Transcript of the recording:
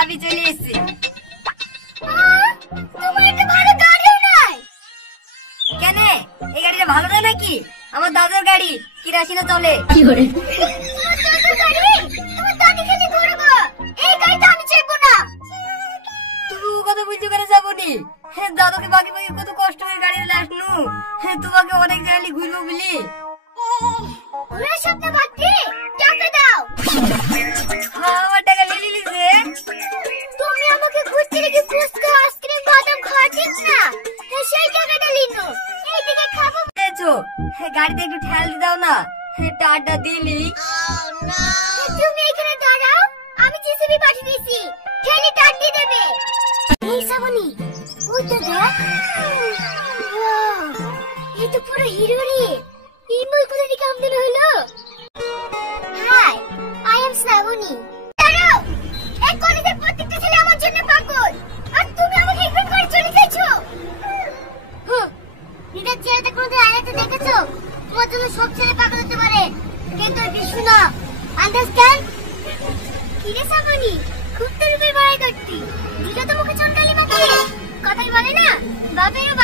আমি চলে এসেছি। তোমার একটা ভালো গাড়িও নাই কেন? এই গাড়িটা ভালো না নাকি? আমার দাদার গাড়ি, কিরাসিনে চলে। কি করে তুমি কথা বুঝতে পেরে যাবো নি? দাদাকে বাকি বাকি কত কষ্ট করে গাড়ি আসনু, তোমাকে অনেক জায়গায় ঘুরবো বলি। আমার টাকা লিলি লিছে। তুমি আমাকে ঘুরতে রেখে ফুচকা আইসক্রিম বাদাম খাওয়াছিস না, সেই টাকাটা লিনো এইদিকে খাবো পেয়েছো। গাড়িতে একটু ঠেল দাও না, টাটা দিলি। তুমি এখানে দাঁড়াও, আমি জিসিবি পাঠিয়ে দিয়েছি, ঠেলে টাট দিয়ে দেবে। এই সাবনি ওই তো দেখ, এই তো পুরো হিরো রে। এই মই কোথা থেকে আমদানি হলো? Hi, I am Shrabani. দাঁড়াও, এই কলেজের প্রত্যেকটা ছেলে আমার জন্য পাগল, আর তুমি আমাকে ইগনোর করে চলে যাচ্ছো। নিজের ছেলেটা কোনোদিন আয়নাতে দেখেছো? তোমার জন্য সব ছেলে পাগল হতে পারে, কিন্তু বিষ্ণু না। আন্ডারস্ট্যান্ড? কি রে শ্রাবণী, খুব তো রূপে বড়াই করতি, দিলে তো মুখে চনকালি মাখি। কথাই বলে না, বাপেরও